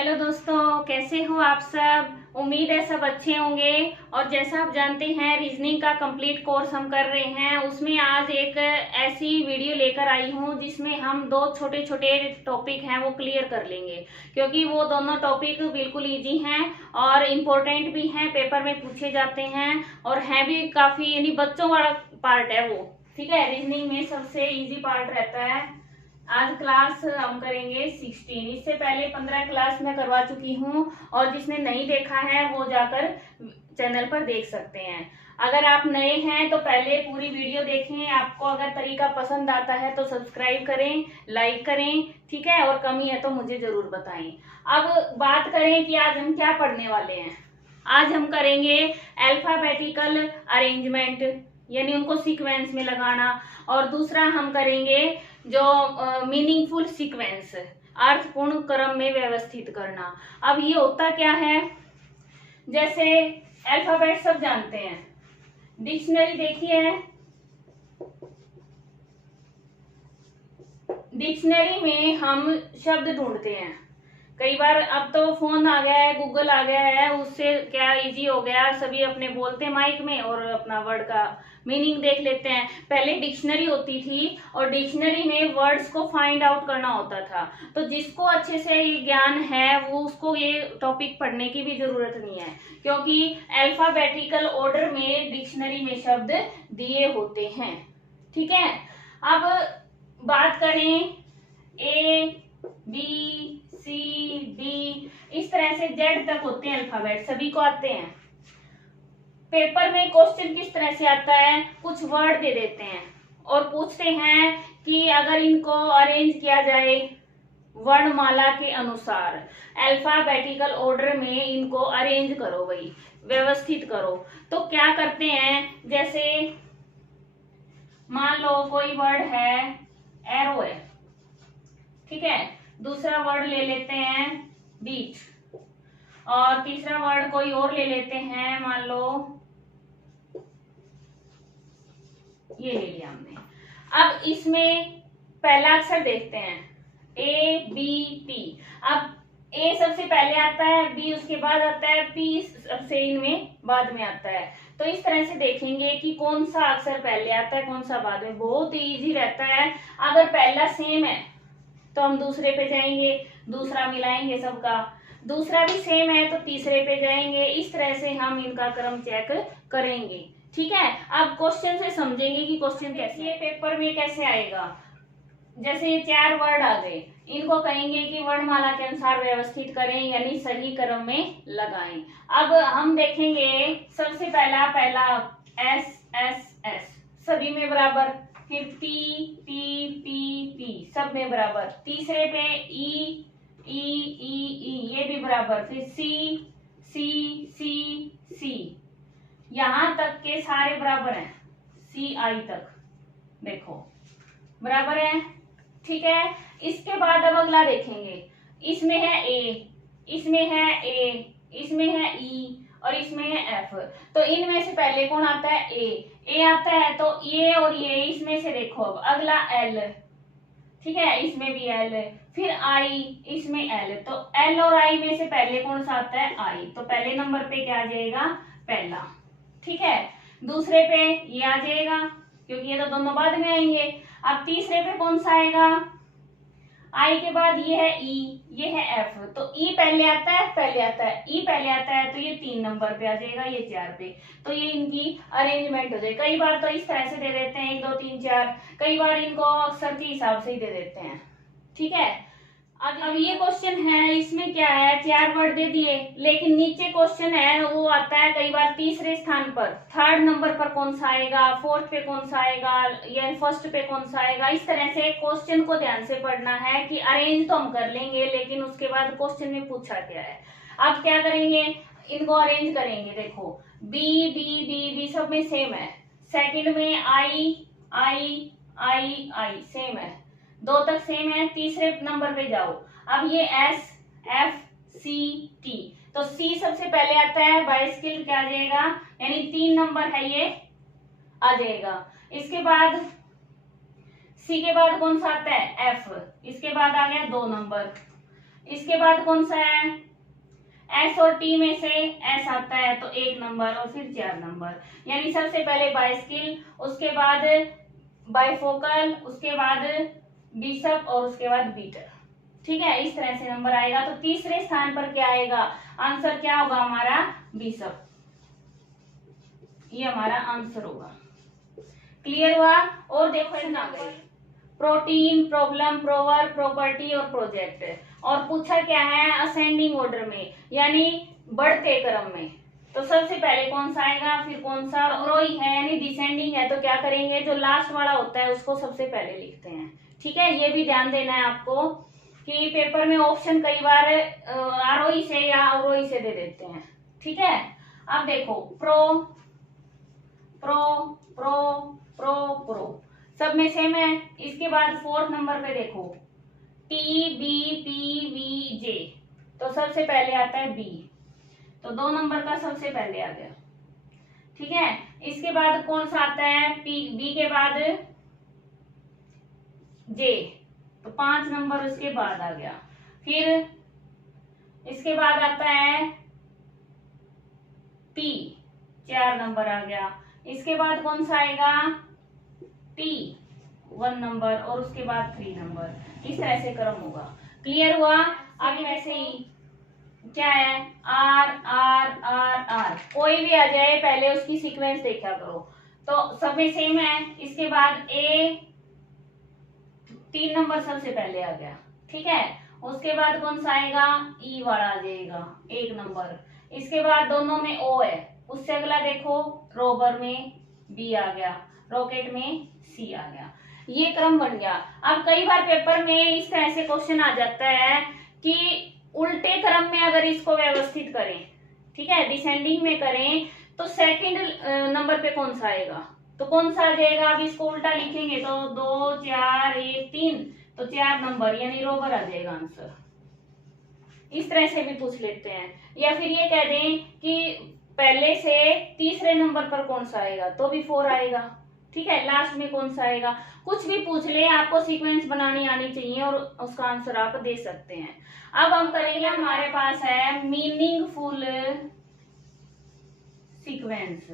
Hello दोस्तों, कैसे हो आप सब। उम्मीद है सब अच्छे होंगे। और जैसा आप जानते हैं रीजनिंग का कंप्लीट कोर्स हम कर रहे हैं, उसमें आज एक ऐसी वीडियो लेकर आई हूं जिसमें हम दो छोटे छोटे टॉपिक हैं वो क्लियर कर लेंगे, क्योंकि वो दोनों टॉपिक बिल्कुल इजी हैं और इम्पोर्टेंट भी हैं, पेपर में पूछे जाते हैं और हैं भी काफी, यानी बच्चों वाला पार्ट है वो। ठीक है, रीजनिंग में सबसे इजी पार्ट रहता है। आज क्लास हम करेंगे 16। इससे पहले 15 क्लास मैं करवा चुकी हूँ और जिसने नहीं देखा है वो जाकर चैनल पर देख सकते हैं। अगर आप नए हैं तो पहले पूरी वीडियो देखें। आपको अगर तरीका पसंद आता है तो सब्सक्राइब करें, लाइक करें, ठीक है। और कमी है तो मुझे जरूर बताएं। अब बात करें कि आज हम क्या पढ़ने वाले हैं। आज हम करेंगे अल्फाबेटिकल अरेंजमेंट, यानी उनको सीक्वेंस में लगाना। और दूसरा हम करेंगे जो मीनिंगफुल सीक्वेंस, अर्थपूर्ण क्रम में व्यवस्थित करना। अब ये होता क्या है, जैसे अल्फाबेट सब जानते हैं, डिक्शनरी देखिए, डिक्शनरी में हम शब्द ढूंढते हैं। कई बार अब तो फोन आ गया है, गूगल आ गया है, उससे क्या इजी हो गया, सभी अपने बोलते माइक में और अपना वर्ड का मीनिंग देख लेते हैं। पहले डिक्शनरी होती थी और डिक्शनरी में वर्ड्स को फाइंड आउट करना होता था। तो जिसको अच्छे से ये ज्ञान है वो उसको ये टॉपिक पढ़ने की भी जरूरत नहीं है, क्योंकि अल्फाबेटिकल ऑर्डर में डिक्शनरी में शब्द दिए होते हैं। ठीक है, अब बात करें ए बी सी डी, इस तरह से जेड तक होते हैं अल्फाबेट, सभी को आते हैं। पेपर में क्वेश्चन किस तरह से आता है, कुछ वर्ड दे देते हैं और पूछते हैं कि अगर इनको अरेंज किया जाए वर्णमाला के अनुसार, अल्फाबेटिकल ऑर्डर में इनको अरेंज करो, भाई व्यवस्थित करो। तो क्या करते हैं, जैसे मान लो कोई वर्ड है एरो है, ठीक है। दूसरा वर्ड ले लेते हैं बीच, और तीसरा वर्ड कोई और ले लेते हैं, मान लो ये ले लिया हमने। अब इसमें पहला अक्षर देखते हैं, ए बी टी। अब ए सबसे पहले आता है, बी उसके बाद आता है, पी सबसे इनमें बाद में आता है। तो इस तरह से देखेंगे कि कौन सा अक्षर पहले आता है कौन सा बाद में। बहुत ही इजी रहता है। अगर पहला सेम है तो हम दूसरे पे जाएंगे, दूसरा मिलाएंगे सबका, दूसरा भी सेम है तो तीसरे पे जाएंगे। इस तरह से हम इनका क्रम चेक करेंगे। ठीक है, अब क्वेश्चन से समझेंगे कि क्वेश्चन कैसे है, पेपर में कैसे आएगा। जैसे ये 4 वर्ड आ गए, इनको कहेंगे कि वर्णमाला के अनुसार व्यवस्थित करें, यानी सही क्रम में लगाएं। अब हम देखेंगे सबसे पहला एस एस एस सभी में बराबर, फिर पी पी पी पी सब में बराबर, तीसरे पे ई ई ई ई ये भी बराबर, फिर सी सी सी सी, यहां तक के सारे बराबर हैं, सी आई तक देखो बराबर है। ठीक है, इसके बाद अब अगला देखेंगे, इसमें है ए, इसमें है ए, इसमें है ई और इसमें है एफ। तो इनमें से पहले कौन आता है, ए आता है। तो ये और ये इसमें से देखो, अब अगला एल, ठीक है, इसमें भी एल, फिर आई, इसमें एल। तो एल और आई में से पहले कौन सा आता है, आई। तो पहले नंबर पे क्या आ जाएगा, पहला। ठीक है, दूसरे पे ये आ जाएगा क्योंकि ये तो दोनों बाद में आएंगे। अब तीसरे पे कौन सा आएगा, आई के बाद ये है ई, ये है एफ। तो ई पहले आता है, ई पहले आता है, तो ये 3 नंबर पे आ जाएगा, ये 4 पे। तो ये इनकी अरेंजमेंट हो जाए। कई बार तो इस तरह से दे देते हैं 1 2 3 4, कई बार इनको अक्षर के हिसाब से ही दे देते हैं। ठीक है, अब ये क्वेश्चन है, इसमें क्या है, 4 वर्ड दे दिए, लेकिन नीचे क्वेश्चन है वो आता है कई बार तीसरे स्थान पर, 3rd नंबर पर कौन सा आएगा, 4th पे कौन सा आएगा, या 1st पे कौन सा आएगा। इस तरह से क्वेश्चन को ध्यान से पढ़ना है कि अरेंज तो हम कर लेंगे, लेकिन उसके बाद क्वेश्चन में पूछा क्या है। अब क्या करेंगे, इनको अरेंज करेंगे। देखो बी बी बी बी सब में सेम है, सेकंड में आई आई आई आई सेम है, 2 तक सेम है, तीसरे नंबर पे जाओ। अब ये एस एफ सी टी, तो सी सबसे पहले आता है, बाय स्किल क्या आ जाएगा, यानी 3 नंबर है ये आ जाएगा। इसके बाद सी के बाद कौन सा आता है, एफ, इसके बाद आ गया 2 नंबर, इसके बाद कौन सा है, एस और टी में से एस आता है तो 1 नंबर और फिर 4 नंबर, यानी सबसे पहले बाइस्किल, उसके बाद बाइफोकल, उसके बाद बिशप और उसके बाद बीटर। ठीक है, इस तरह से नंबर आएगा। तो तीसरे स्थान पर क्या आएगा, आंसर क्या होगा हमारा, बिशप। ये हमारा आंसर होगा। क्लियर हुआ। और देखो आ गए, प्रोटीन, प्रॉब्लम, प्रोवर, प्रॉपर्टी और प्रोजेक्ट। और पूछा क्या है, असेंडिंग ऑर्डर में, यानी बढ़ते क्रम में। तो सबसे पहले कौन सा आएगा, फिर कौन सा, रोई है यानी डिसेंडिंग है तो क्या करेंगे, जो लास्ट वाला होता है उसको सबसे पहले लिखते हैं। ठीक है, ये भी ध्यान देना है आपको कि पेपर में ऑप्शन कई बार आरोही से या अवरोही से दे देते हैं। ठीक है, अब देखो pro pro pro pro pro सब में सेम है। इसके बाद 4th नंबर पे देखो टी बी पी वी जे, तो सबसे पहले आता है बी, तो 2 नंबर का सबसे पहले आ गया। ठीक है, इसके बाद कौन सा आता है, पी, बी के बाद जे, तो 5 नंबर उसके बाद आ गया। फिर इसके बाद आता है पी, 4 नंबर आ गया। इसके बाद कौन सा आएगा, टी, 1 नंबर और उसके बाद 3 नंबर। इस तरह से क्रम होगा। क्लियर हुआ। आगे वैसे ही क्या है, आर आर आर आर, कोई भी आ जाए पहले उसकी सीक्वेंस देखा करो। तो सब में सेम है। इसके बाद ए, 3 नंबर सबसे पहले आ गया। ठीक है, उसके बाद कौन सा आएगा, ई वाला आ जाएगा 1 नंबर। इसके बाद दोनों में ओ है, उससे अगला देखो रोबर में बी आ गया, रॉकेट में सी आ गया। ये क्रम बन गया। अब कई बार पेपर में इस तरह से क्वेश्चन आ जाता है कि उल्टे क्रम में अगर इसको व्यवस्थित करें, ठीक है, डिसेंडिंग में करें तो सेकंड नंबर पे कौन सा आएगा, तो कौन सा आ जाएगा। अब इसको उल्टा लिखेंगे तो 2 4 1 3, तो 4 नंबर यानी रोबर आ जाएगा आंसर। इस तरह से भी पूछ लेते हैं। या फिर ये कह दें कि पहले से तीसरे नंबर पर कौन सा आएगा, तो भी 4 आएगा। ठीक है, लास्ट में कौन सा आएगा, कुछ भी पूछ ले, आपको सीक्वेंस बनानी आनी चाहिए और उसका आंसर आप दे सकते हैं। अब हम करेंगे, हमारे पास है मीनिंगफुल सीक्वेंस,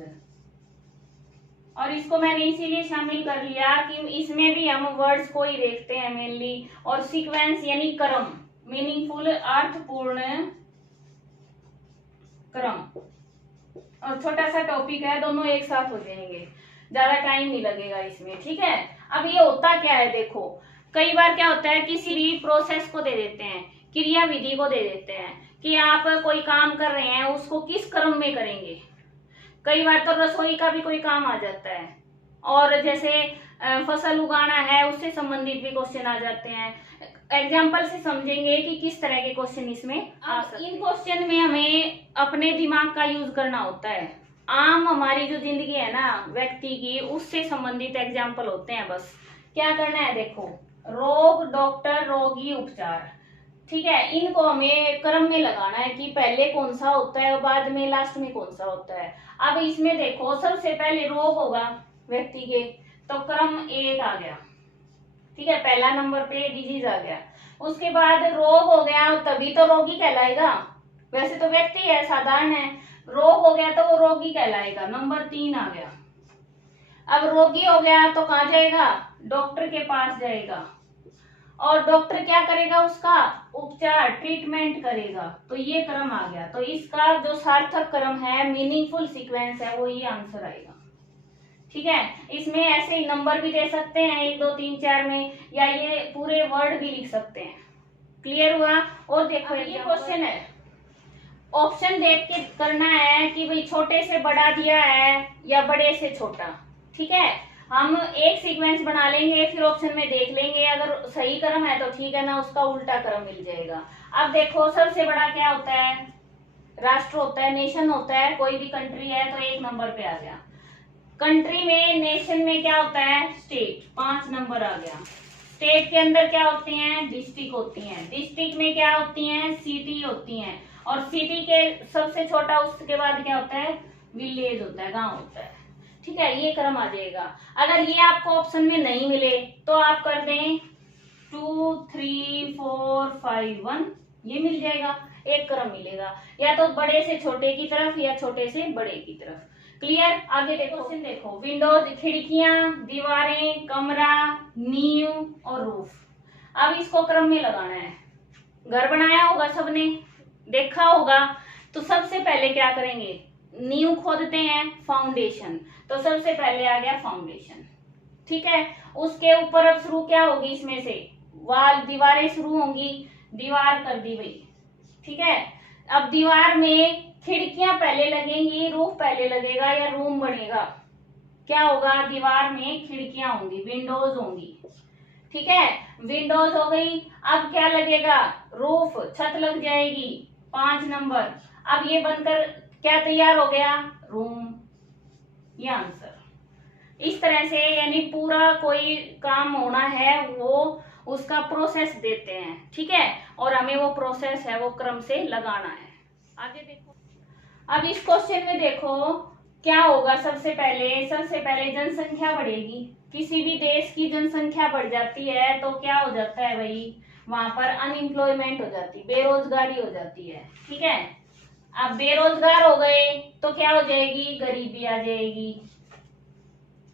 और इसको मैंने इसीलिए शामिल कर लिया कि इसमें भी हम वर्ड्स को ही देखते हैं मेनली, और सीक्वेंस यानी क्रम, मीनिंगफुल अर्थपूर्ण क्रम। और छोटा सा टॉपिक है, दोनों एक साथ हो जाएंगे, ज्यादा टाइम नहीं लगेगा इसमें। ठीक है, अब ये होता क्या है, देखो कई बार क्या होता है, किसी भी प्रोसेस को दे देते हैं, क्रिया विधि को दे देते हैं कि आप कोई काम कर रहे हैं उसको किस क्रम में करेंगे। कई बार तो रसोई का भी कोई काम आ जाता है, और जैसे फसल उगाना है उससे संबंधित भी क्वेश्चन आ जाते हैं। एग्जाम्पल से समझेंगे कि किस तरह के क्वेश्चन इसमें आ सकते हैं। इन क्वेश्चन में हमें अपने दिमाग का यूज करना होता है। आम हमारी जो जिंदगी है ना व्यक्ति की, उससे संबंधित एग्जाम्पल होते हैं। बस क्या करना है, देखो रोग, डॉक्टर, रोगी, उपचार। ठीक है, इनको हमें क्रम में लगाना है कि पहले कौन सा होता है और बाद में लास्ट में कौन सा होता है। अब इसमें देखो सबसे पहले रोग होगा व्यक्ति के, तो क्रम 1 आ गया। ठीक है, पहला नंबर पे डिजीज आ गया। उसके बाद रोग हो गया, तभी तो रोगी कहलाएगा, वैसे तो व्यक्ति है, साधारण है। रोग हो गया तो वो रोगी कहलाएगा, नंबर 3 आ गया। अब रोगी हो गया तो कहाँ जाएगा, डॉक्टर के पास जाएगा, और डॉक्टर क्या करेगा, उसका उपचार, ट्रीटमेंट करेगा। तो ये क्रम आ गया। तो इसका जो सार्थक क्रम है, मीनिंगफुल सीक्वेंस है, वो ये आंसर आएगा। ठीक है, इसमें ऐसे ही नंबर भी दे सकते हैं 1 2 3 4 में, या ये पूरे वर्ड भी लिख सकते हैं। क्लियर हुआ। और देखो ये क्वेश्चन है, ऑप्शन देख के करना है कि भाई छोटे से बड़ा दिया है या बड़े से छोटा। ठीक है, हम एक सीक्वेंस बना लेंगे, फिर ऑप्शन में देख लेंगे, अगर सही क्रम है तो ठीक है, ना उसका उल्टा क्रम मिल जाएगा। अब देखो सबसे बड़ा क्या होता है, राष्ट्र होता है, नेशन होता है, कोई भी कंट्री है तो 1 नंबर पे आ गया। कंट्री में, नेशन में क्या होता है, स्टेट, 5 नंबर आ गया। स्टेट के अंदर क्या होते हैं, डिस्ट्रिक्ट होती हैं। डिस्ट्रिक्ट में क्या होती हैं, सिटी होती हैं। और सिटी के सबसे छोटा, उसके बाद क्या होता है, विलेज होता है, गांव होता है। ठीक है, ये क्रम आ जाएगा। अगर ये आपको ऑप्शन में नहीं मिले तो आप कर दें 2 3 4 5 1, ये मिल जाएगा, एक क्रम मिलेगा, या तो बड़े से छोटे की तरफ या छोटे से बड़े की तरफ। क्लियर? आगे देखो, क्वेश्चन देखो, विंडोज खिड़कियां, दीवारें, कमरा, नींव और रूफ। अब इसको क्रम में लगाना है। घर बनाया होगा सबने, देखा होगा, तो सबसे पहले क्या करेंगे, नींव खोदते हैं, फाउंडेशन। तो सबसे पहले आ गया फाउंडेशन, ठीक है। उसके ऊपर अब शुरू क्या होगी, इसमें से वाल दीवारें शुरू होंगी, दीवार कर दी भाई, ठीक है। अब दीवार में खिड़कियां पहले लगेंगी, रूफ पहले लगेगा या रूम बनेगा, क्या होगा, दीवार में खिड़कियां होंगी, विंडोज होंगी, ठीक है। विंडोज हो गई, अब क्या लगेगा, रूफ, छत लग जाएगी, 5 नंबर। अब ये बनकर क्या तैयार हो गया, रूम। ये आंसर। इस तरह से यानी पूरा कोई काम होना है वो उसका प्रोसेस देते हैं, ठीक है, और हमें वो प्रोसेस है वो क्रम से लगाना है। आगे देखो, अब इस क्वेश्चन में देखो क्या होगा, सबसे पहले जनसंख्या बढ़ेगी। किसी भी देश की जनसंख्या बढ़ जाती है तो क्या हो जाता है भाई, वहां पर अनएम्प्लॉयमेंट हो जाती, बेरोजगारी हो जाती है, ठीक है। अब बेरोजगार हो गए तो क्या हो जाएगी, गरीबी आ जाएगी,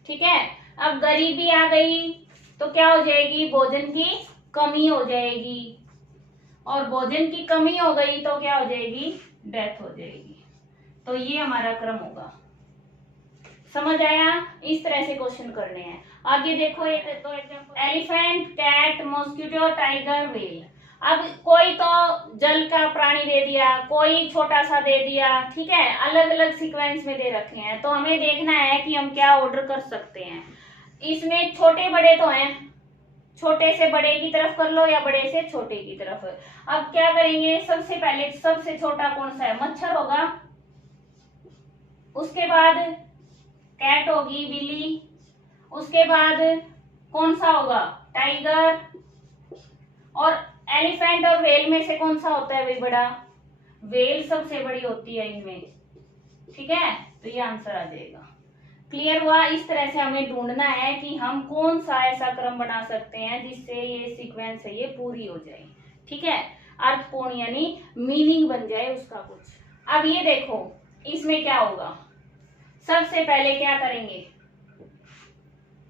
ठीक है। अब गरीबी आ गई तो क्या हो जाएगी, भोजन की कमी हो जाएगी, और भोजन की कमी हो गई तो क्या हो जाएगी, डेथ हो जाएगी। तो ये हमारा क्रम होगा। समझ आया? इस तरह से क्वेश्चन करने हैं। आगे देखो, एक तो example, elephant, cat, mosquito, tiger, whale. अब कोई तो जल का प्राणी दे दिया, कोई छोटा सा दे दिया, ठीक है, अलग अलग सीक्वेंस में दे रखे हैं, तो हमें देखना है कि हम क्या ऑर्डर कर सकते हैं। इसमें छोटे बड़े तो हैं, छोटे से बड़े की तरफ कर लो या बड़े से छोटे की तरफ। अब क्या करेंगे, सबसे पहले सबसे छोटा कौन सा है, मच्छर होगा, उसके बाद कैट होगी, बिल्ली, उसके बाद कौन सा होगा, टाइगर, और एलिफेंट और व्हेल में से कौन सा होता है भाई बड़ा, व्हेल सबसे बड़ी होती है इनमें, ठीक है। तो ये आंसर आ जाएगा। क्लियर हुआ? इस तरह से हमें ढूंढना है कि हम कौन सा ऐसा क्रम बना सकते हैं जिससे ये सीक्वेंस है ये पूरी हो जाए, ठीक है, अर्थपूर्ण यानी मीनिंग बन जाए उसका कुछ। अब ये देखो, इसमें क्या होगा, सबसे पहले क्या करेंगे,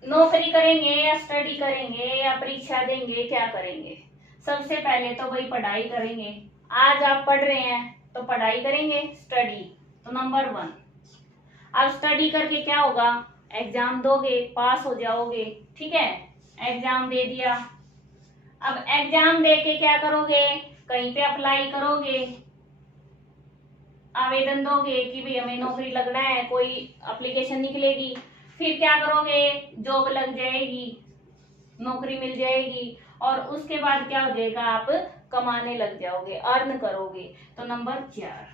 नौकरी करेंगे या स्टडी करेंगे या परीक्षा देंगे, क्या करेंगे, सबसे पहले तो भाई पढ़ाई करेंगे। आज आप पढ़ रहे हैं तो पढ़ाई करेंगे, स्टडी, तो नंबर 1। अब स्टडी करके क्या होगा, एग्जाम दोगे, पास हो जाओगे, ठीक है, एग्जाम दे दिया। अब एग्जाम दे के क्या करोगे, कहीं पे अप्लाई करोगे, आवेदन दोगे कि भाई हमें नौकरी लगना है, कोई एप्लीकेशन निकलेगी, फिर क्या करोगे, जॉब लग जाएगी, नौकरी मिल जाएगी, और उसके बाद क्या हो जाएगा, आप कमाने लग जाओगे, अर्न करोगे, तो नंबर 4।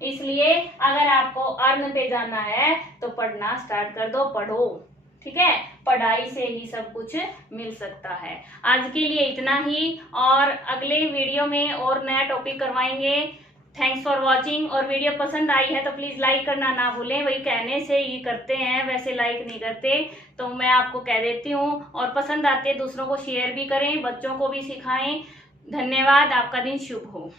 इसलिए अगर आपको अर्न पे जाना है तो पढ़ना स्टार्ट कर दो, पढ़ो, ठीक है, पढ़ाई से ही सब कुछ मिल सकता है। आज के लिए इतना ही, और अगले वीडियो में और नया टॉपिक करवाएंगे। Thanks for watching. और वीडियो पसंद आई है तो प्लीज लाइक करना ना भूलें, वही कहने से ही करते हैं, वैसे लाइक नहीं करते, तो मैं आपको कह देती हूँ। और पसंद आते दूसरों को शेयर भी करें, बच्चों को भी सिखाएं। धन्यवाद, आपका दिन शुभ हो।